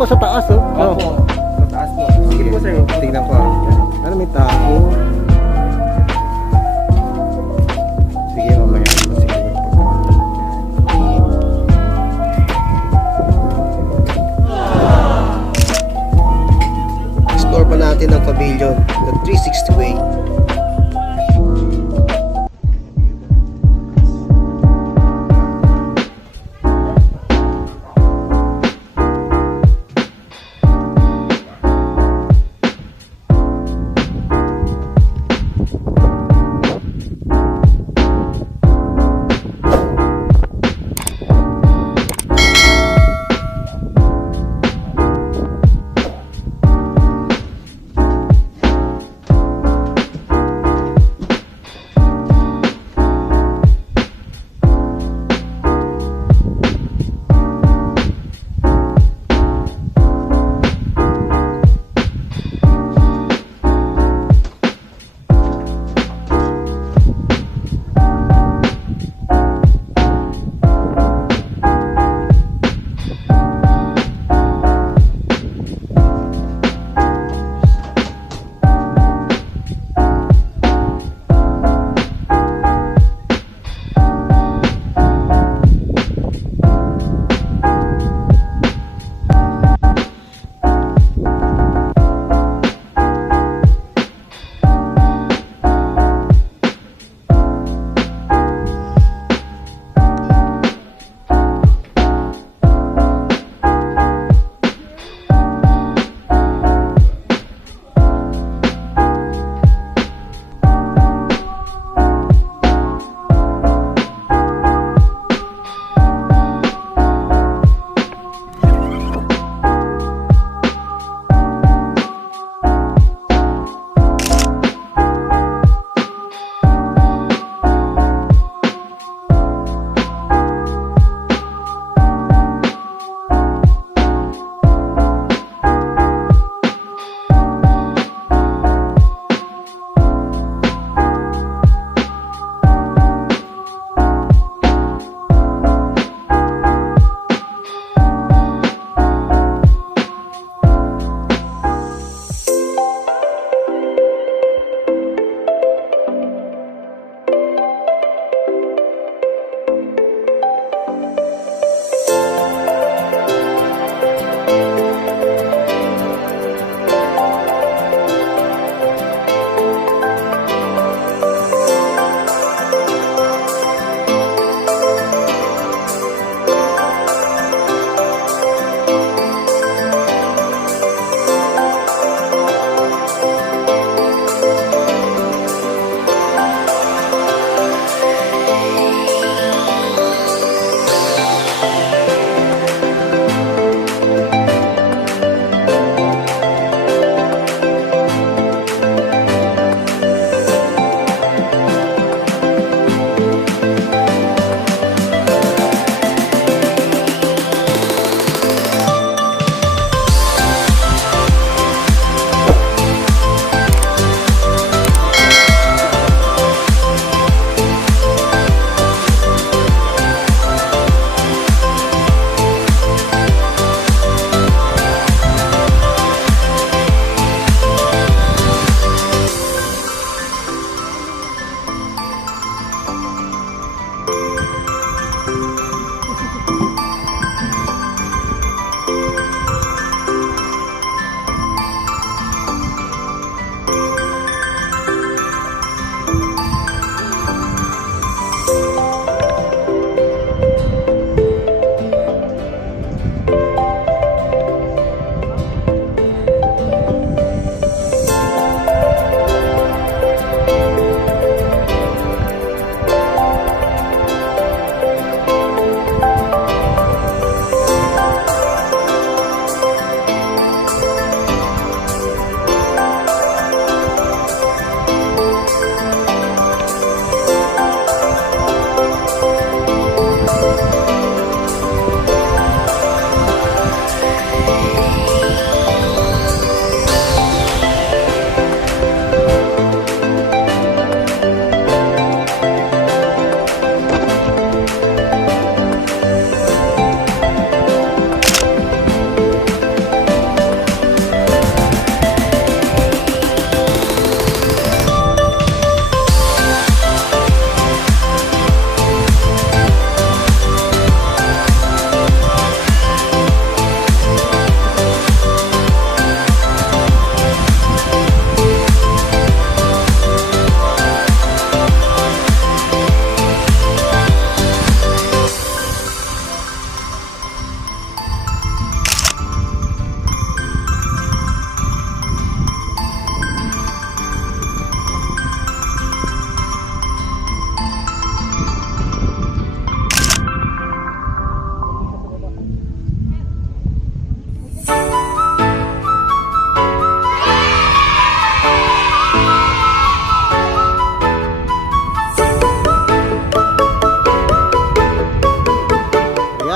pa sa taas, oh. Opo, sa taas po. Sige po sir, tingnan ko. Ano may tao? Sige, mamaya. Sige. Explore pa natin ang Pavillion, the 360 way.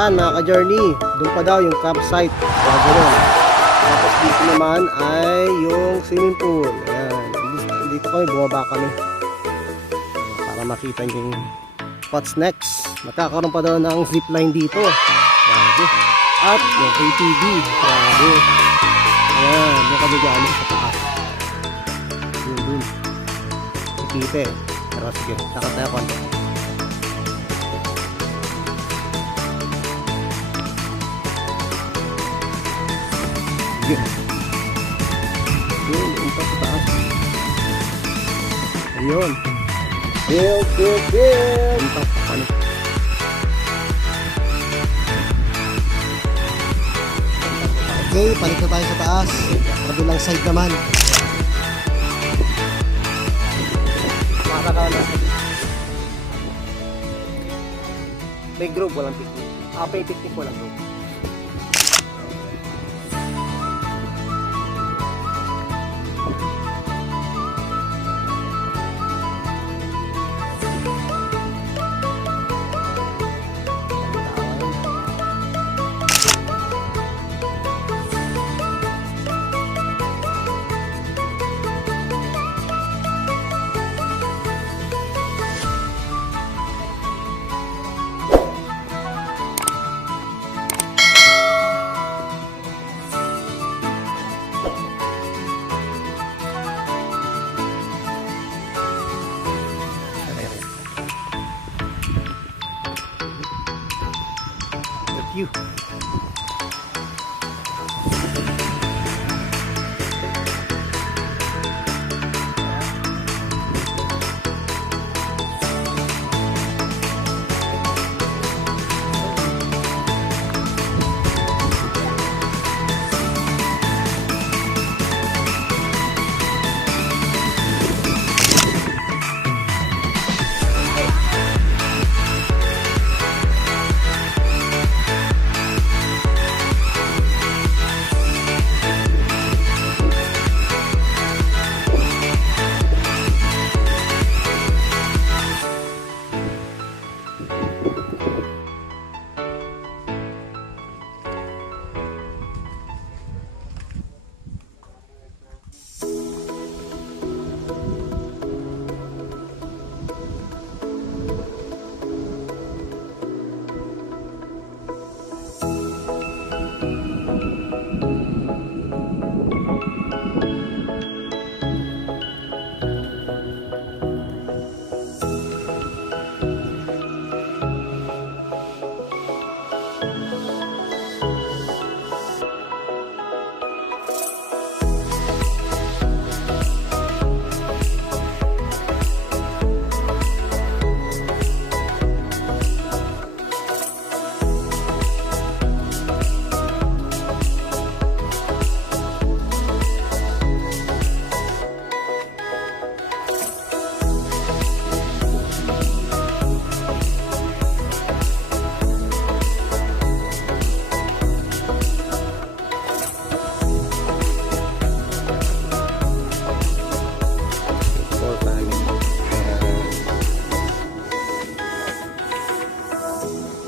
Yan mga ka-journey, doon pa daw yung campsite. Kaya gano'n. Tapos dito naman ay yung swimming pool. Ayan. Dito kami, bumaba kami. Para makita nyo yung what's next. Magkakaroon pa daw ng zipline dito. Grabe. At yung ATV. Grabe. Ayan, yung kami gano'n sa taas. Yun. Ikita eh. Pero sige, takot tayo konti. Sige. Yun, yung sa taas. Ayun. Build. Yung pa, ano? Okay, palit na tayo sa taas. Kabilang side naman. May group, walang picnic. May picnic, walang group. You.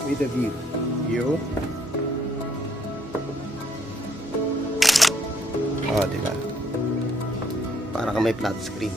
With a view. View. Oh, diba? Para ka may flat screen.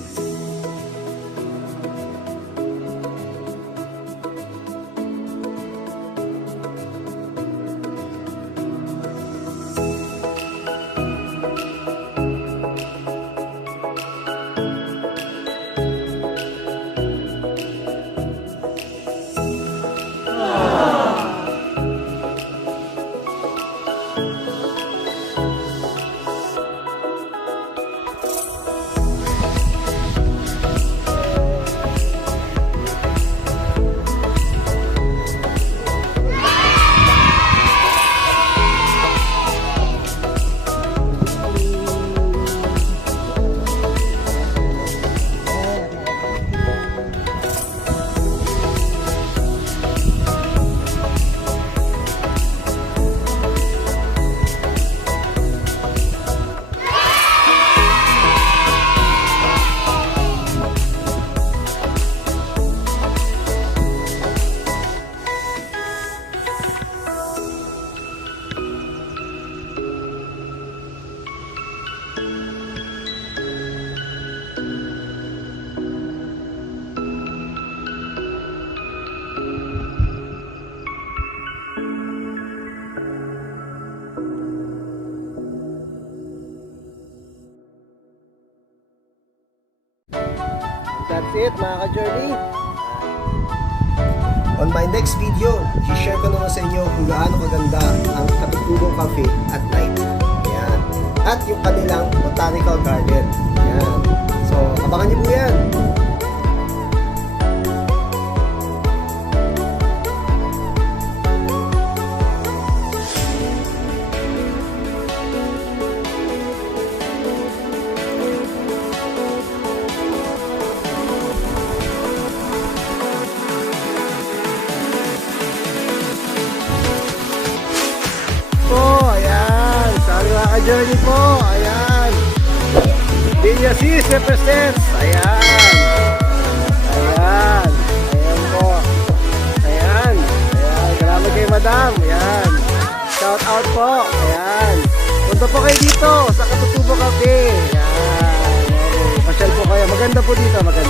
that's it mga ka-journey. On my next video, i-share ko naman sa inyo kung gaano kaganda ang Katutubo Cafe at night. Ayan. At yung kanilang botanical garden. Ayan. So, abangan niyo po yan. Journey po, ayan. Biyasis represents, ayan. Ayan. Ayan po. Ayan. Ayan. Salamat kay madam, ayan. Shout out po, ayan. Punta po kayo dito sa Katutubo Cafe. Ayan. Okay. Pasyal po kayo. Maganda po dito, maganda.